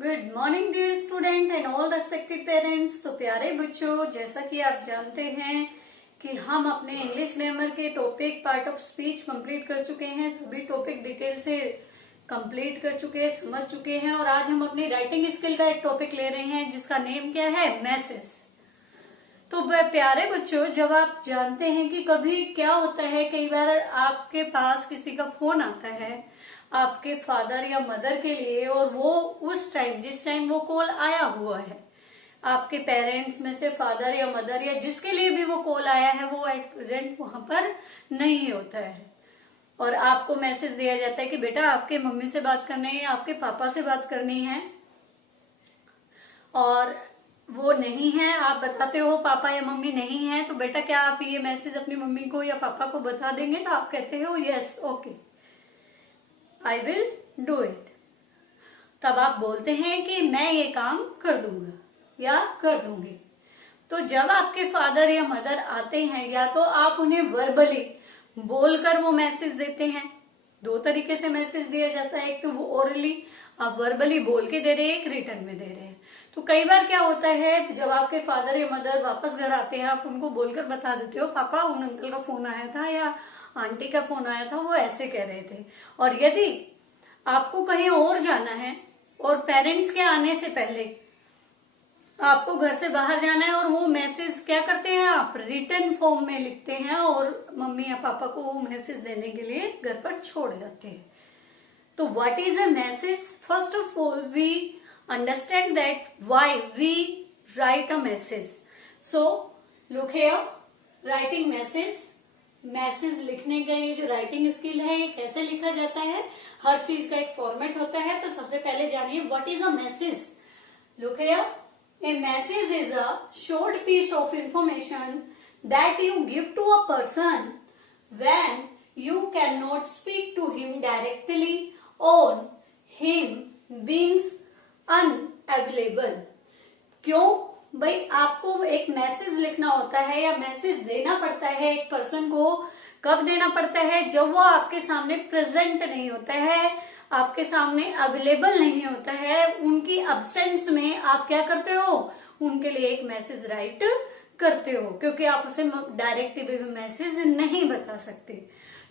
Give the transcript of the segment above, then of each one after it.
Good morning dear student and all respected parents. तो प्यारे बच्चों, जैसा कि आप जानते हैं कि हम अपने इंग्लिश ग्रामर के topic part of speech complete कर चुके हैं। सभी टॉपिक डिटेल से कंप्लीट कर चुके हैं, समझ चुके हैं। और आज हम अपनी राइटिंग स्किल का एक टॉपिक ले रहे हैं जिसका नेम क्या है, मैसेज। तो प्यारे बच्चों, जब आप जानते हैं कि कभी क्या होता है, कई बार आपके पास किसी का फोन आता है आपके फादर या मदर के लिए, और वो उस टाइम जिस टाइम वो कॉल आया हुआ है आपके पेरेंट्स में से फादर या मदर या जिसके लिए भी वो कॉल आया है, वो एट प्रेजेंट वहां पर नहीं होता है। और आपको मैसेज दिया जाता है कि बेटा आपके मम्मी से बात करनी है या आपके पापा से बात करनी है, और वो नहीं है। आप बताते हो पापा या मम्मी नहीं है, तो बेटा क्या आप ये मैसेज अपनी मम्मी को या पापा को बता देंगे? तो आप कहते हो yes, okay, I will do it. तब आप बोलते हैं कि मैं ये काम कर दूंगा या कर दूंगी। तो जब आपके फादर या मदर आते हैं, या तो आप उन्हें वर्बली बोलकर वो मैसेज देते हैं। दो तरीके से मैसेज दिया जाता है, एक तो वो ओरली आप वर्बली बोल के दे रहे हैं, एक रिटर्न में दे रहे हैं। तो कई बार क्या होता है, जब आपके फादर या मदर वापस घर आते हैं, आप उनको बोलकर बता देते हो पापा उन अंकल का फोन आया था या आंटी का फोन आया था, वो ऐसे कह रहे थे। और यदि आपको कहीं और जाना है और पेरेंट्स के आने से पहले आपको घर से बाहर जाना है, और वो मैसेज क्या करते हैं, आप रिटर्न फॉर्म में लिखते हैं और मम्मी या पापा को वो मैसेज देने के लिए घर पर छोड़ जाते हैं। तो what is a message? First of all we understand that why we write a message. So look here, writing message. Message लिखने का ये जो राइटिंग स्किल है, ये कैसे लिखा जाता है, हर चीज का एक फॉर्मेट होता है। तो सबसे पहले जानिए what is a message. Look here, a message is a short piece of information that you give to a person when you cannot speak to him directly or him being unavailable। क्यों भाई आपको एक message लिखना होता है या message देना पड़ता है एक पर्सन को? कब देना पड़ता है? जब वो आपके सामने प्रेजेंट नहीं होता है, आपके सामने अवेलेबल नहीं होता है, उनकी अब्सेंस में आप क्या करते हो, उनके लिए एक मैसेज राइट करते हो, क्योंकि आप उसे डायरेक्टली मैसेज नहीं बता सकते।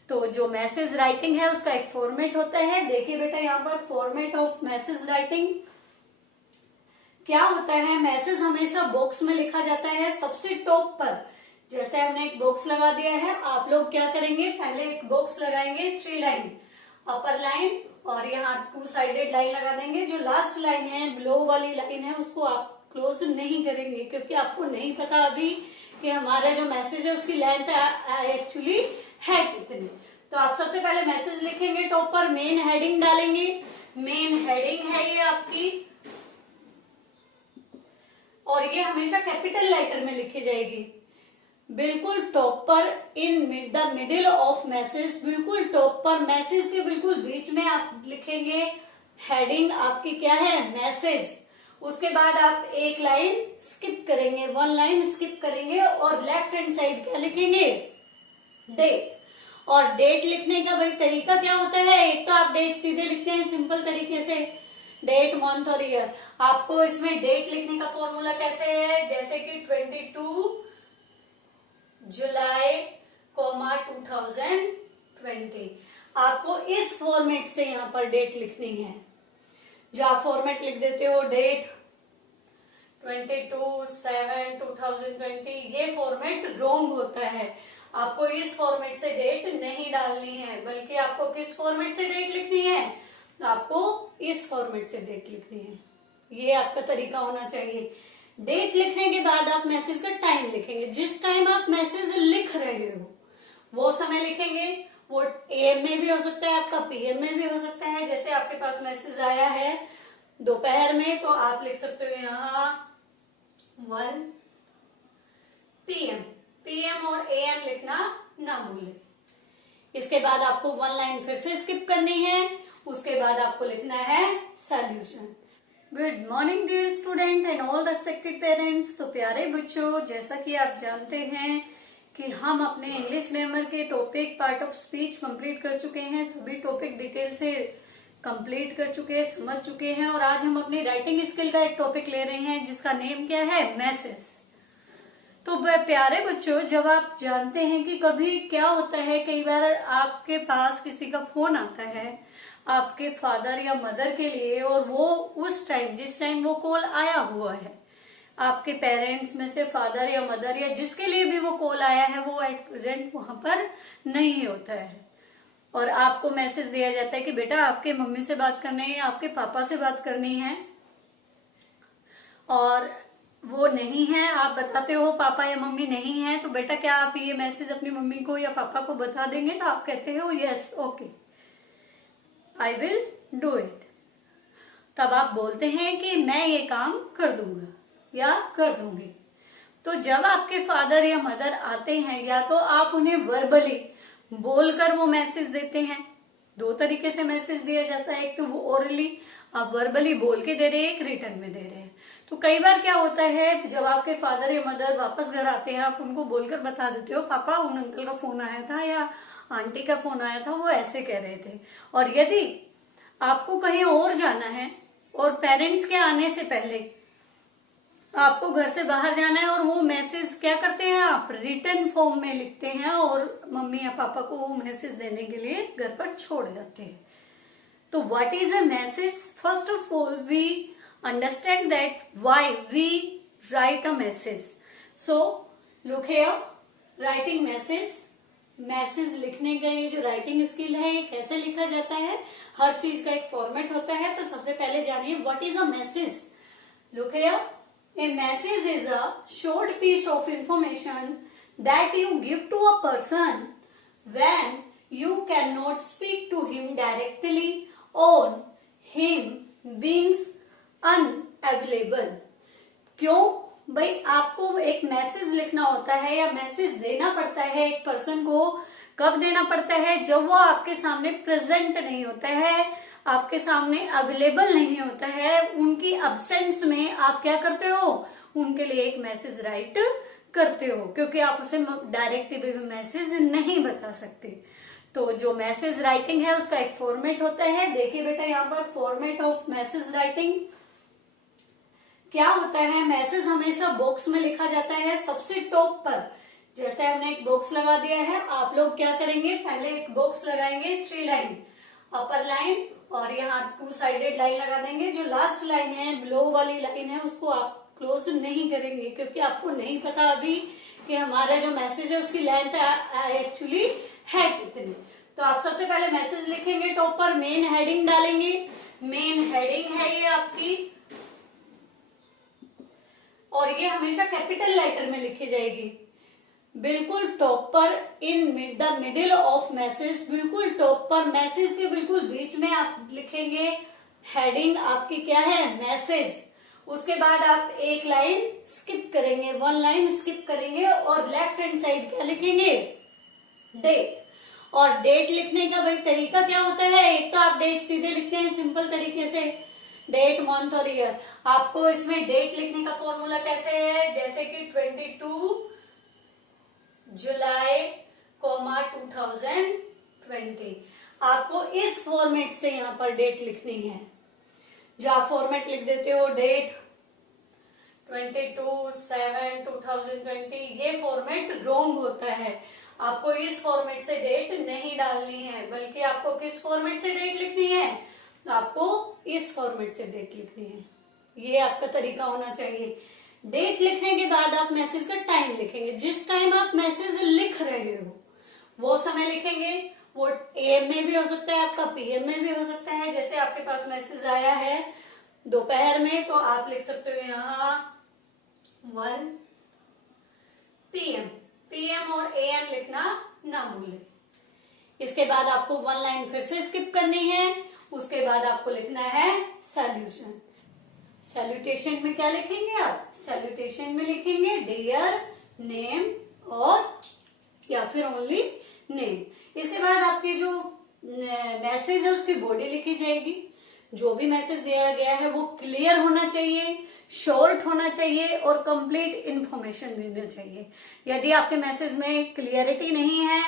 तो जो मैसेज राइटिंग है उसका एक फॉर्मेट होता है। देखिए बेटा, यहाँ पर फॉर्मेट ऑफ मैसेज राइटिंग क्या होता है। मैसेज हमेशा बॉक्स में लिखा जाता है सबसे टॉप पर। जैसे हमने एक बॉक्स लगा दिया है, आप लोग क्या करेंगे, पहले एक बॉक्स लगाएंगे 3 लाइन, अपर लाइन, और यहाँ 2 साइडेड लाइन लगा देंगे। जो लास्ट लाइन है, बिलो वाली लाइन है, उसको आप क्लोज नहीं करेंगे, क्योंकि आपको नहीं पता अभी कि हमारा जो मैसेज है उसकी लेंथ एक्चुअली है कितनी। तो आप सबसे पहले मैसेज लिखेंगे, टॉप पर मेन हेडिंग डालेंगे। मेन हेडिंग है ये आपकी, और ये हमेशा कैपिटल लेटर में लिखी जाएगी। बिल्कुल टॉप पर, in the middle of message, बिल्कुल टॉप पर, मैसेज के बिल्कुल बीच में आप लिखेंगे हेडिंग आपकी क्या है, मैसेज। उसके बाद आप एक लाइन स्किप करेंगे, 1 लाइन स्किप करेंगे, और लेफ्ट हैंड साइड क्या लिखेंगे, डेट। और डेट लिखने का भाई तरीका क्या होता है, एक तो आप डेट सीधे लिखते हैं सिंपल तरीके से, डेट, मंथ और ईयर। आपको इसमें डेट लिखने का फॉर्मूला कैसे है, जैसे कि 22 जुलाई 2020। आपको इस फॉर्मेट से यहाँ पर डेट लिखनी है। जो आप फॉर्मेट लिख देते हो डेट 22/7/2020, ये फॉर्मेट रॉन्ग होता है। आपको इस फॉर्मेट से डेट नहीं डालनी है, बल्कि आपको किस फॉर्मेट से डेट लिखनी है, आपको इस फॉर्मेट से डेट लिखनी है। ये आपका तरीका होना चाहिए। डेट लिखने के बाद आप मैसेज का टाइम लिखेंगे। जिस टाइम आप मैसेज लिख रहे हो वो समय लिखेंगे। वो AM में भी हो सकता है, आपका PM में भी हो सकता है। जैसे आपके पास मैसेज आया है दोपहर में, तो आप लिख सकते हो यहाँ 1 PM। PM और AM लिखना ना भूलें। इसके बाद आपको 1 लाइन फिर से स्किप करनी है। उसके बाद आपको लिखना है solution. Good morning dear student and all respected parents. तो प्यारे बच्चों, जैसा कि आप जानते हैं कि हम अपने इंग्लिश ग्रामर के topic part of speech complete कर चुके हैं। सभी टॉपिक डिटेल से कंप्लीट कर चुके हैं, समझ चुके हैं। और आज हम अपनी राइटिंग स्किल का एक टॉपिक ले रहे हैं जिसका नेम क्या है, मैसेज। तो प्यारे बच्चों, जब आप जानते हैं कि कभी क्या होता है, कई बार आपके पास किसी का फोन आता है आपके फादर या मदर के लिए, और वो उस टाइम जिस टाइम वो कॉल आया हुआ है, आपके पेरेंट्स में से फादर या मदर या जिसके लिए भी वो कॉल आया है, वो एट प्रेजेंट वहां पर नहीं होता है, और आपको मैसेज दिया जाता है कि बेटा आपके मम्मी से बात करनी है, आपके पापा से बात करनी है, और वो नहीं है। आप बताते हो पापा या मम्मी नहीं है, तो बेटा क्या आप ये मैसेज अपनी मम्मी को या पापा को बता देंगे? तो आप कहते हो yes, okay, I will do it. तब आप बोलते हैं कि मैं ये काम कर दूंगा या कर दूंगी। तो जब आपके फादर या मदर आते हैं, या तो आप उन्हें वर्बली बोलकर वो मैसेज देते हैं। दो तरीके से मैसेज दिया जाता है, एक तो वो ओरली, आप वर्बली बोल के दे रहे हैं, एक रिटर्न में दे रहे हैं। तो कई बार क्या होता है, जब आपके फादर या मदर वापस घर आते हैं, आप उनको बोलकर बता देते हो पापा उन अंकल का फोन आया था या आंटी का फोन आया था, वो ऐसे कह रहे थे। और यदि आपको कहीं और जाना है और पेरेंट्स के आने से पहले आपको घर से बाहर जाना है, और वो मैसेज क्या करते हैं, आप रिटर्न फॉर्म में लिखते हैं और मम्मी या पापा को वो मैसेज देने के लिए घर पर छोड़ जाते हैं। तो what is a message? First of all we understand that why we write a message. So look here, writing message. Message लिखने का ये जो राइटिंग स्किल है, ये कैसे लिखा जाता है, हर चीज का एक फॉर्मेट होता है। तो सबसे पहले जानिए what is a message. Look here, a message is a short piece of information that you give to a person when you cannot speak to him directly on him being unavailable। क्यों भाई, आपको एक message लिखना होता है या message देना पड़ता है एक पर्सन को। कब देना पड़ता है? जब वो आपके सामने प्रेजेंट नहीं होता है, आपके सामने अवेलेबल नहीं होता है, उनकी अब्सेंस में आप क्या करते हो, उनके लिए एक मैसेज राइट करते हो, क्योंकि आप उसे डायरेक्टली मैसेज नहीं बता सकते। तो जो मैसेज राइटिंग है उसका एक फॉर्मेट होता है। देखिए बेटा, यहाँ पर फॉर्मेट ऑफ मैसेज राइटिंग क्या होता है। मैसेज हमेशा बॉक्स में लिखा जाता है सबसे टॉप पर। जैसे हमने एक बॉक्स लगा दिया है, आप लोग क्या करेंगे, पहले एक बॉक्स लगाएंगे, 3 लाइन, अपर लाइन, और यहाँ 2 साइडेड लाइन लगा देंगे। जो लास्ट लाइन है, लो वाली लाइन है, उसको आप क्लोज नहीं करेंगे, क्योंकि आपको नहीं पता अभी कि हमारा जो मैसेज है उसकी लेंथ एक्चुअली है कितनी। तो आप सबसे पहले मैसेज लिखेंगे, टॉप पर मेन हेडिंग डालेंगे। मेन हेडिंग है ये आपकी, और ये हमेशा कैपिटल लेटर में लिखी जाएगी। बिल्कुल टॉप पर, in the middle of message, बिल्कुल टॉप पर, मैसेज के बिल्कुल बीच में आप लिखेंगे हेडिंग आपकी क्या है, मैसेज। उसके बाद आप एक लाइन स्किप करेंगे, 1 लाइन स्किप करेंगे, और लेफ्ट हैंड साइड क्या लिखेंगे, डेट। और डेट लिखने का भाई तरीका क्या होता है, एक तो आप डेट सीधे लिखते हैं सिंपल तरीके से, डेट, मंथ और ईयर। आपको इसमें डेट लिखने का फॉर्मूला कैसे है, जैसे कि 22 जुलाई 2020। आपको इस फॉर्मेट से यहाँ पर डेट लिखनी है। जो आप फॉर्मेट लिख देते हो, डेट 22/7/2020, ये फॉर्मेट रॉन्ग होता है। आपको इस फॉर्मेट से डेट नहीं डालनी है, बल्कि आपको किस फॉर्मेट से डेट लिखनी है, आपको इस फॉर्मेट से डेट लिखनी है। ये आपका तरीका होना चाहिए। डेट लिखने के बाद आप मैसेज का टाइम लिखेंगे। जिस टाइम आप मैसेज लिख रहे हो वो समय लिखेंगे। वो AM में भी हो सकता है, आपका PM में भी हो सकता है। जैसे आपके पास मैसेज आया है दोपहर में, तो आप लिख सकते हो यहाँ 1 PM। PM और AM लिखना ना भूलें। इसके बाद आपको 1 लाइन फिर से स्किप करनी है। उसके बाद आपको लिखना है सॉल्यूशन। सैल्यूटेशन में क्या लिखेंगे आप, सैल्यूटेशन में लिखेंगे डियर, नेम, और या फिर ओनली नेम। इसके बाद आपकी जो मैसेज है उसकी बॉडी लिखी जाएगी। जो भी मैसेज दिया गया है वो क्लियर होना चाहिए, शॉर्ट होना चाहिए और कंप्लीट इंफॉर्मेशन देना चाहिए। यदि आपके मैसेज में क्लियरिटी नहीं है,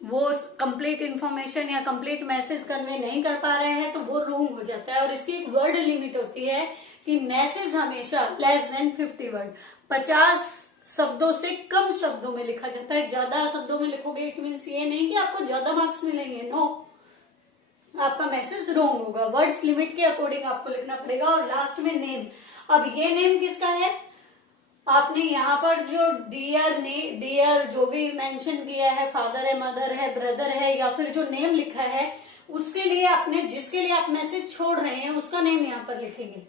वो कंप्लीट इंफॉर्मेशन या कंप्लीट मैसेज कन्वे नहीं कर पा रहे हैं तो वो रॉन्ग हो जाता है। और इसकी एक वर्ड लिमिट होती है कि मैसेज हमेशा लेस देन 50 वर्ड, 50 शब्दों से कम शब्दों में लिखा जाता है। ज्यादा शब्दों में लिखोगे इट मीन्स ये नहीं कि आपको ज्यादा मार्क्स मिलेंगे, नो, आपका मैसेज रॉन्ग होगा। वर्ड्स लिमिट के अकॉर्डिंग आपको लिखना पड़ेगा। और लास्ट में नेम। अब ये नेम किसका है? आपने यहाँ पर जो डियर जो भी मेंशन किया है, फादर है, मदर है, ब्रदर है, या फिर जो नेम लिखा है उसके लिए आपने, जिसके लिए आप मैसेज छोड़ रहे हैं उसका नेम यहाँ पर लिखेंगे।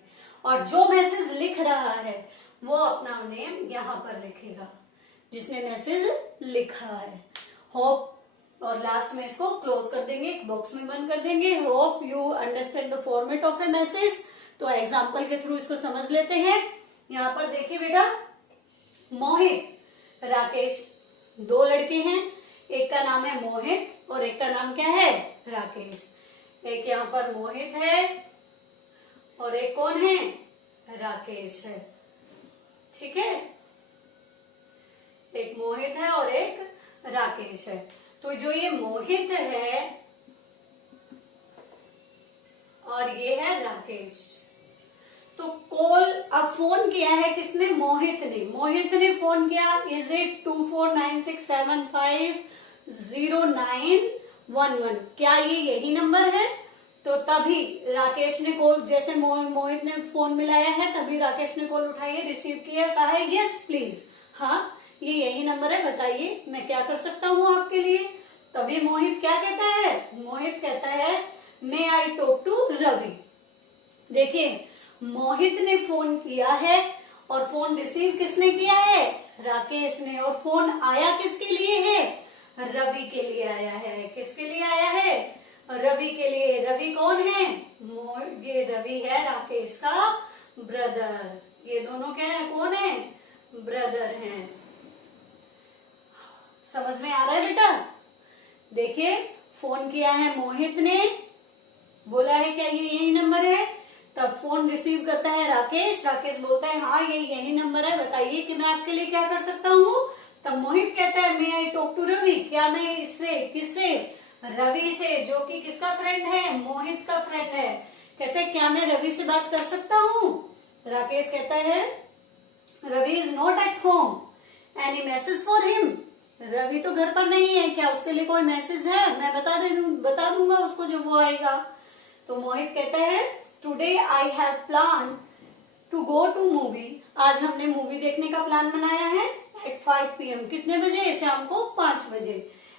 और जो मैसेज लिख रहा है वो अपना नेम यहाँ पर लिखेगा जिसने मैसेज लिखा है। होप, और लास्ट में इसको क्लोज कर देंगे, एक बॉक्स में बंद कर देंगे। Hope you understand the format of A message. तो एग्जाम्पल के थ्रू इसको समझ लेते हैं। यहाँ पर देखिए बेटा, मोहित, राकेश, दो लड़के हैं, एक का नाम है मोहित और एक का नाम क्या है? राकेश। एक यहाँ पर मोहित है और एक कौन है? राकेश है। ठीक है, एक मोहित है और एक राकेश है। तो जो ये मोहित है और ये है राकेश, तो कॉल, अब फोन किया है किसने? मोहित ने। मोहित ने फोन किया, इज इट 2496750911, क्या ये यही नंबर है? तो तभी राकेश ने कॉल, जैसे मोहित ने फोन मिलाया है तभी राकेश ने कॉल उठाई है, रिसीव किया, कहा है यस प्लीज, हाँ ये यही नंबर है, बताइए मैं क्या कर सकता हूँ आपके लिए। तभी मोहित क्या कहता है? मोहित कहता है मे आई टॉक टू रवि। देखिए, मोहित ने फोन किया है और फोन रिसीव किसने किया है? राकेश ने। और फोन आया किसके लिए है? रवि के लिए आया है। किसके लिए आया है? रवि के लिए। रवि कौन है? ये रवि है राकेश का ब्रदर। ये दोनों क्या है? कौन है? ब्रदर हैं। समझ में आ रहा है बेटा? देखिए, फोन किया है मोहित ने, बोला है क्या ये यही नंबर है, तब फोन रिसीव करता है राकेश। राकेश बोलता है हाँ ये यही नंबर है, बताइए कि मैं आपके लिए क्या कर सकता हूँ। तब मोहित कहता है मे आई टॉक टू रवि, क्या मैं इससे, किससे? रवि से, जो कि किसका फ्रेंड है? मोहित का फ्रेंड है। कहते हैं क्या मैं रवि से बात कर सकता हूँ? राकेश कहता है Ravi is not at home, any message for him. Ravi तो घर पर नहीं है, क्या उसके लिए कोई मैसेज है? मैं बता दूंगा उसको जब वो आएगा। तो मोहित कहता है today I have plan to go to movie, आज हमने मूवी देखने का प्लान बनाया है एट 5 PM, कितने बजे? शाम को 5 बजे।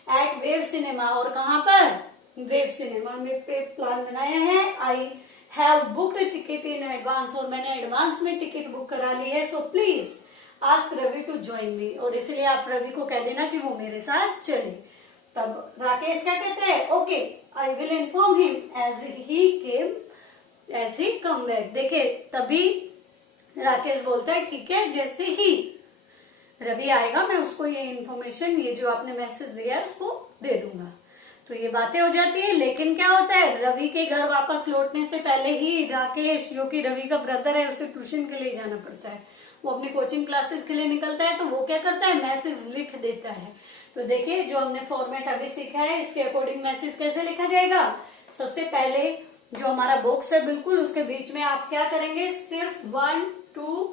एट वेव सिनेमा, और कहाँ पर? वेव सिनेमा में पे प्लान बनाया है। I have booked ticket in advance, और मैंने एडवांस में टिकट बुक करा ली है। So please ask Ravi to join me, और इसलिए आप रवि को कह देना कि वो मेरे साथ चले। तब राकेश क्या कहते हैं? Okay I will inform him as he come back. देखे, तभी राकेश बोलता है ठीक है, जैसे ही रवि आएगा मैं उसको ये इन्फॉर्मेशन, ये जो आपने मैसेज दिया है उसको दे दूंगा। तो ये बातें हो जाती है। लेकिन क्या होता है, रवि के घर वापस लौटने से पहले ही राकेश, जो कि रवि का ब्रदर है, उसे ट्यूशन के लिए जाना पड़ता है। वो अपनी कोचिंग क्लासेस के लिए निकलता है, तो वो क्या करता है, मैसेज लिख देता है। तो देखिए, जो हमने फॉर्मेट अभी सीखा है इसके अकॉर्डिंग मैसेज कैसे लिखा जाएगा। सबसे पहले जो हमारा बॉक्स है बिल्कुल उसके बीच में आप क्या करेंगे, सिर्फ 1 2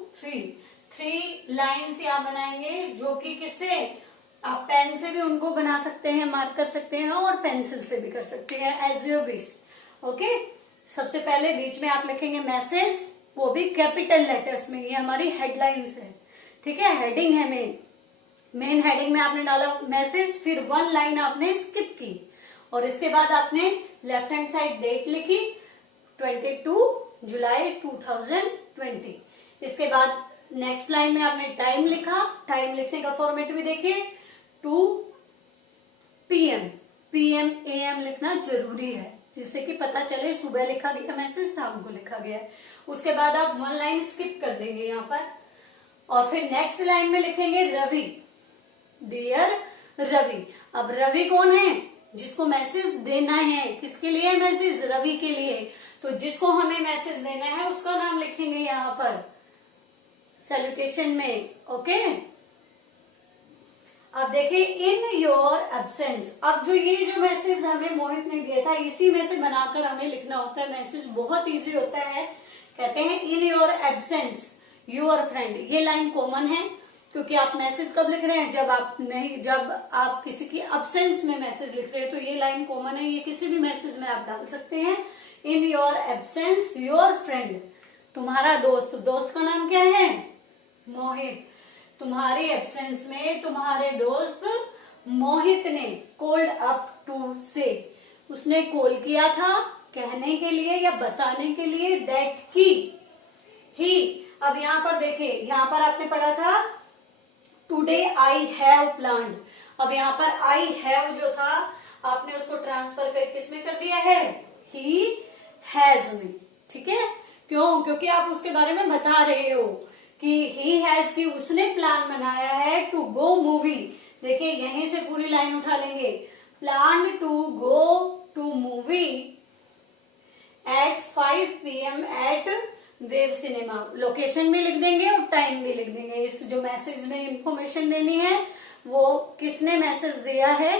3 लाइन्स यहाँ बनाएंगे, जो कि किससे, आप पेन से भी उनको बना सकते हैं, मार्क कर सकते हैं, और पेंसिल से भी कर सकते हैं, एज योर विश। ओके, सबसे पहले बीच में आप लिखेंगे मैसेज, वो भी कैपिटल लेटर्स में। ये हमारी हेडलाइंस है, ठीक है, हेडिंग है मेन हेडिंग में आपने डाला मैसेज, फिर 1 लाइन आपने स्किप की, और इसके बाद आपने लेफ्ट हैंड साइड डेट लिखी 22 जुलाई 2020। इसके बाद नेक्स्ट लाइन में आपने टाइम लिखा, टाइम लिखने का फॉर्मेट भी देखिए 2 PM, PM AM लिखना जरूरी है, जिससे कि पता चले सुबह लिखा गया मैसेज, शाम को लिखा गया है। उसके बाद आप 1 लाइन स्किप कर देंगे यहाँ पर, और फिर नेक्स्ट लाइन में लिखेंगे रवि, डियर रवि। अब रवि कौन है, जिसको मैसेज देना है, किसके लिए मैसेज, रवि के लिए। तो जिसको हमें मैसेज देना है उसका नाम लिखेंगे यहाँ पर सैल्यूटेशन में। ओके, अब देखिए इन योर एब्सेंस। अब जो ये जो मैसेज हमें मोहित ने दिया था, इसी में से बनाकर हमें लिखना होता है। मैसेज बहुत इजी होता है। कहते हैं in your absence your friend. ये लाइन कॉमन है क्योंकि आप मैसेज कब लिख रहे हैं, जब आप किसी की अब्सेंस में मैसेज लिख रहे हैं, तो ये लाइन कॉमन है। ये किसी भी मैसेज में आप डाल सकते हैं। In your absence your friend, तुम्हारा दोस्त। दोस्त का नाम क्या है? मोहित। तुम्हारी एब्सेंस में तुम्हारे दोस्त मोहित ने कॉल्ड अप टू से, उसने कॉल किया था कहने के लिए या बताने के लिए दैट की ही। अब यहाँ पर देखिए, यहाँ पर आपने पढ़ा था टुडे आई हैव प्लान्ड। अब यहाँ पर आई हैव जो था आपने उसको ट्रांसफर कर किसमें कर दिया है? ही हैज में। ठीक है, क्यों? क्योंकि आप उसके बारे में बता रहे हो कि ही हैज, की उसने प्लान बनाया है टू गो मूवी। देखिए यहीं से पूरी लाइन उठा लेंगे। Plan to go to movie at 5 PM at wave cinema. Location भी लिख देंगे और टाइम भी लिख देंगे। इस जो मैसेज में इंफॉर्मेशन देनी है वो किसने मैसेज दिया है,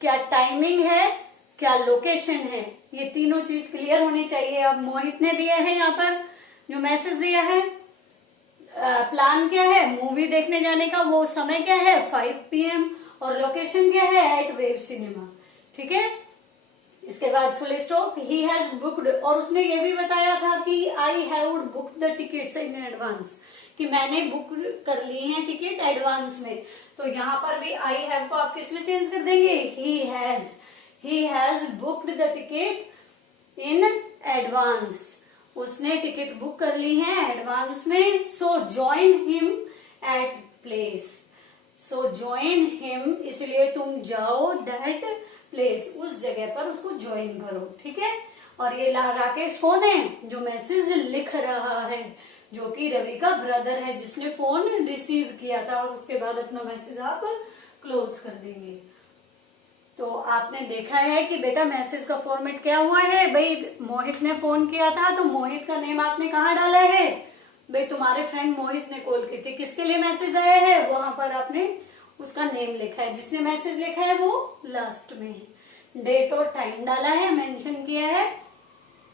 क्या टाइमिंग है, क्या लोकेशन है, ये तीनों चीज क्लियर होनी चाहिए। अब मोहित ने दिया है यहाँ पर जो मैसेज दिया है, प्लान क्या है? मूवी देखने जाने का। वो समय क्या है? 5 PM। और लोकेशन क्या है? At wave cinema. ठीक है, इसके बाद full stop. He has booked, और उसने ये भी बताया था कि I have booked the tickets in advance, कि मैंने बुक कर ली है टिकट एडवांस में। तो यहाँ पर भी आई हैव को आप किस में चेंज कर देंगे? ही has booked the ticket in advance. उसने टिकट बुक कर ली है एडवांस में। सो join him at place. So join him, इसलिए तुम जाओ दैट प्लेस, उस जगह पर उसको ज्वाइन करो। ठीक है, और ये राकेश कौन है? जो मैसेज लिख रहा है, जो कि रवि का ब्रदर है, जिसने फोन रिसीव किया था। और उसके बाद अपना मैसेज आप क्लोज कर देंगे। तो आपने देखा है कि बेटा मैसेज का फॉर्मेट क्या हुआ है। भाई मोहित ने फोन किया था तो मोहित का नेम आपने कहाँ डाला है? भाई तुम्हारे फ्रेंड मोहित ने कॉल की थी, किसके लिए मैसेज आया है? वहां पर आपने उसका नेम लिखा है। जिसने मैसेज लिखा है वो लास्ट में डेट और टाइम डाला है, मेंशन किया है।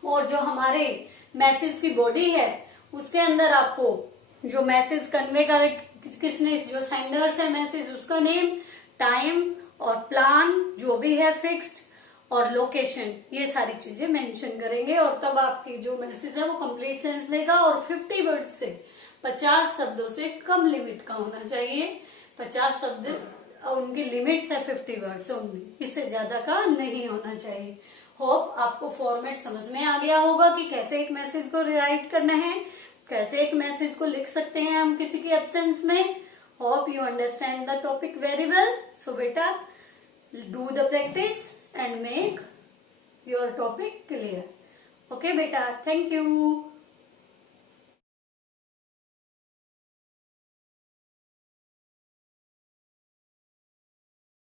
और जो हमारे मैसेज की बॉडी है उसके अंदर आपको जो मैसेज कन्वे कर किसने, जो सेंडर्स है मैसेज, उसका नेम, टाइम और प्लान जो भी है फिक्स्ड, और लोकेशन, ये सारी चीजें मेंशन करेंगे। और तब आपकी जो मैसेज है वो कंप्लीट सेंस देगा। और 50 वर्ड से 50 शब्दों से कम लिमिट का होना चाहिए। 50 शब्द उनकी लिमिट्स है 50 वर्ड्स ओनली, इससे ज्यादा का नहीं होना चाहिए। होप आपको फॉर्मेट समझ में आ गया होगा कि कैसे एक मैसेज को राइट करना है, कैसे एक मैसेज को लिख सकते हैं हम किसी की एब्सेंस में। Hope you understand the topic very well. So बेटा do the practice and make your topic clear. Okay beta, thank you.